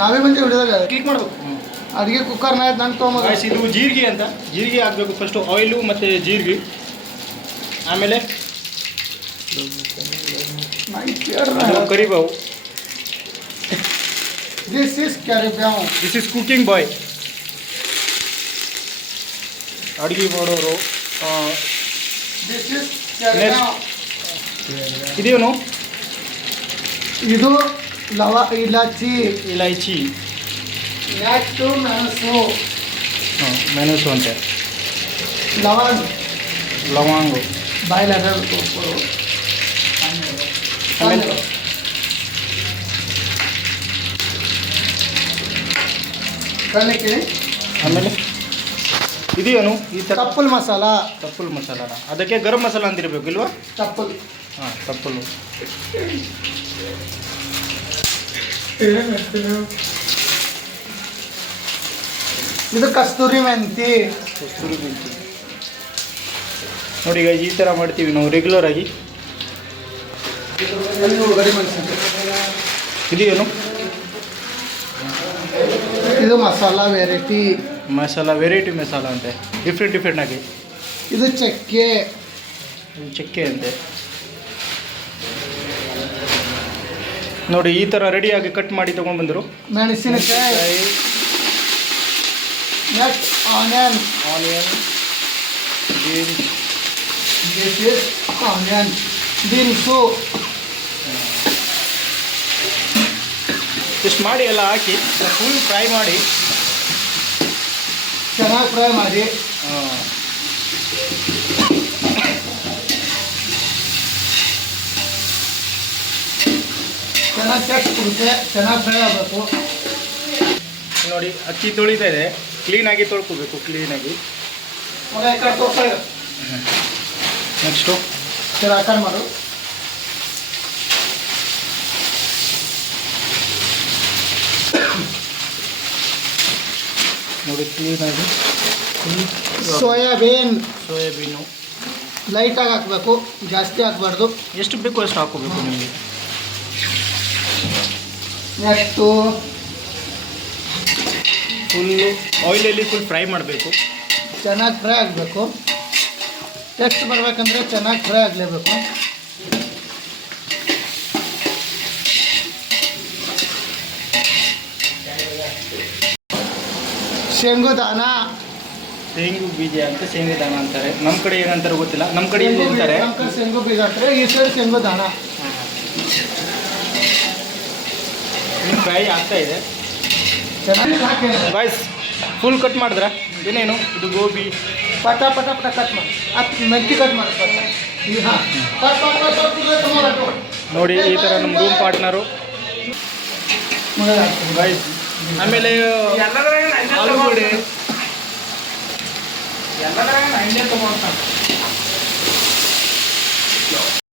ನಾವೇ ಬಂದು ಹಿಡಿದಾಗ ಕ್ಲಿಕ್ ಮಾಡಬೇಕು. ಅಡುಗೆ ಕುಕ್ಕರ್ನ ಆಯ್ತು ನಂಗೆ ತೊಗೊಂಬ. ಇದು ಜೀರಿಗೆ ಅಂತ, ಜೀರಿಗೆ ಹಾಕಬೇಕು ಫಸ್ಟು, ಆಯಿಲು ಮತ್ತು ಜೀರಿಗೆ. ಆಮೇಲೆ ಕರಿಬೇವು. ದಿಸ್ ಇಸ್ ಕರಿಬೇವು. ದಿಸ್ ಇಸ್ ಕುಕಿಂಗ್ ಬಾಯ್, ಅಡುಗೆ ಮಾಡೋರು. ದಿಸ್ ಇಸ್ ಕರಿಬೇವು. ಇದೇನು? ಇದು ಇಲಾಚಿ. ಇಲೈಚಿ. ನೆಕ್ಸ್ಟು ಮೆಣಸು. ಮೆಣಸು ಅಂತೆ. ಲವಂಗ. ಬಾಯಿಲ್ ಆಮೇಲೆ ಆಮೇಲೆ ಇದೇನು? ಈ ಥರ ತಪ್ಪಲ್ ಮಸಾಲ. ತಪ್ಪಲ್ ಮಸಾಲ, ಅದಕ್ಕೆ ಗರಂ ಮಸಾಲ ಅಂತಿರ್ಬೇಕು ಇಲ್ವಾ? ತಪ್ಪಲ್. ಹಾಂ, ತಪ್ಪಲು. ಇದು ಕಸ್ತೂರಿ ಮೆಂತಿ. ಕಸ್ತೂರಿ ಮೆಂತಿ ನೋಡಿ, ಈಗ ಈ ಥರ ಮಾಡ್ತೀವಿ ನಾವು ರೆಗ್ಯುಲರ್ ಆಗಿ. ಇದೇನು? ಇದು ಮಸಾಲ ವೆರೈಟಿ. ವೆರೈಟಿ ಮಸಾಲ ಅಂತೆ, ಡಿಫ್ರೆಂಟ್ ಆಗಿ. ಇದು ಚಕ್ಕೆ. ಚಕ್ಕೆ ಅಂತೆ. ನೋಡಿ, ಈ ಥರ ರೆಡಿಯಾಗಿ ಕಟ್ ಮಾಡಿ ತೊಗೊಂಡ್ಬಂದರು. ಮೆಣಸಿನಕಾಯಿ. Next onion. Onion beans. ಇಷ್ಟು ಮಾಡಿ ಎಲ್ಲ ಹಾಕಿ ಫುಲ್ ಫ್ರೈ ಮಾಡಿ, ಚೆನ್ನಾಗಿ ಫ್ರೈ ಮಾಡಿ. ಚೆನ್ನಾಗಿ ಟೇಸ್ಟ್ ಕೊಡುತ್ತೆ. ಚೆನ್ನಾಗಿ ಫ್ರೈ ಆಗಬೇಕು. ನೋಡಿ, ಅಕ್ಕಿ ತೊಳಿತಾ ಇದೆ, ಕ್ಲೀನಾಗಿ ತೊಳ್ಕೊಬೇಕು. ಕ್ಲೀನಾಗಿ ನೆಕ್ಸ್ಟು ಆಕಾರ ಮಾಡು. ನೋಡಿ, ಕ್ಲೀನಾಗಿ. ಸೋಯಾಬೀನು ಲೈಟಾಗಿ ಹಾಕಬೇಕು, ಜಾಸ್ತಿ ಹಾಕಬಾರ್ದು. ಎಷ್ಟು ಬೇಕು ಅಷ್ಟು ಹಾಕೋಬೇಕು ನಿಮಗೆ. ನೆಕ್ಸ್ಟು ಫುಲ್ಲು ಆಯಿಲಲ್ಲಿ ಫುಲ್ ಫ್ರೈ ಮಾಡಬೇಕು. ಚೆನ್ನಾಗಿ ಫ್ರೈ ಆಗಬೇಕು. ಟೇಸ್ಟ್ ಬರಬೇಕಂದ್ರೆ ಚೆನ್ನಾಗಿ ಫ್ರೈ ಆಗಲೇಬೇಕು. ಶೇಂಗುದಾನ. ಶೇಂಗು ಬೀಜ ಅಂತ ಶೇಂಗುದಾನ ಅಂತಾರೆ. ನಮ್ಮ ಕಡೆ ಏನಂತಾರೆ ಗೊತ್ತಿಲ್ಲ, ನಮ್ಮ ಕಡೆ ಏನು ಅಂತಾರೆ. ನಮ್ಮ ಕಡೆ ಶೇಂಗು ಬೀಜ ಅಂತಾರೆ, ಈ ಸೈಡ್ ಶೇಂಗುದಾನ. ಫ್ರೈ ಆಗ್ತಾ ಇದೆ. ಚೆನ್ನಾಗಿ ಹಾಕಿ ಬಾಯ್ಸ್, ಫುಲ್ ಕಟ್ ಮಾಡಿದ್ರೆ ಏನೇನು ಇದು ಗೋಬಿ ಪಟ ಕಟ್ ಮಾಡಿ. ಅದು ಮೆಕ್ಕಿ ಕಟ್ ಮಾಡಿ. ನೋಡಿ, ಈ ಥರ ನಮ್ಮ ರೂಮ್ ಪಾರ್ಟ್ನರು. ಬಾಯ್ಸ್, ಆಮೇಲೆ ಆಲೂಗಡ್ಡೆ.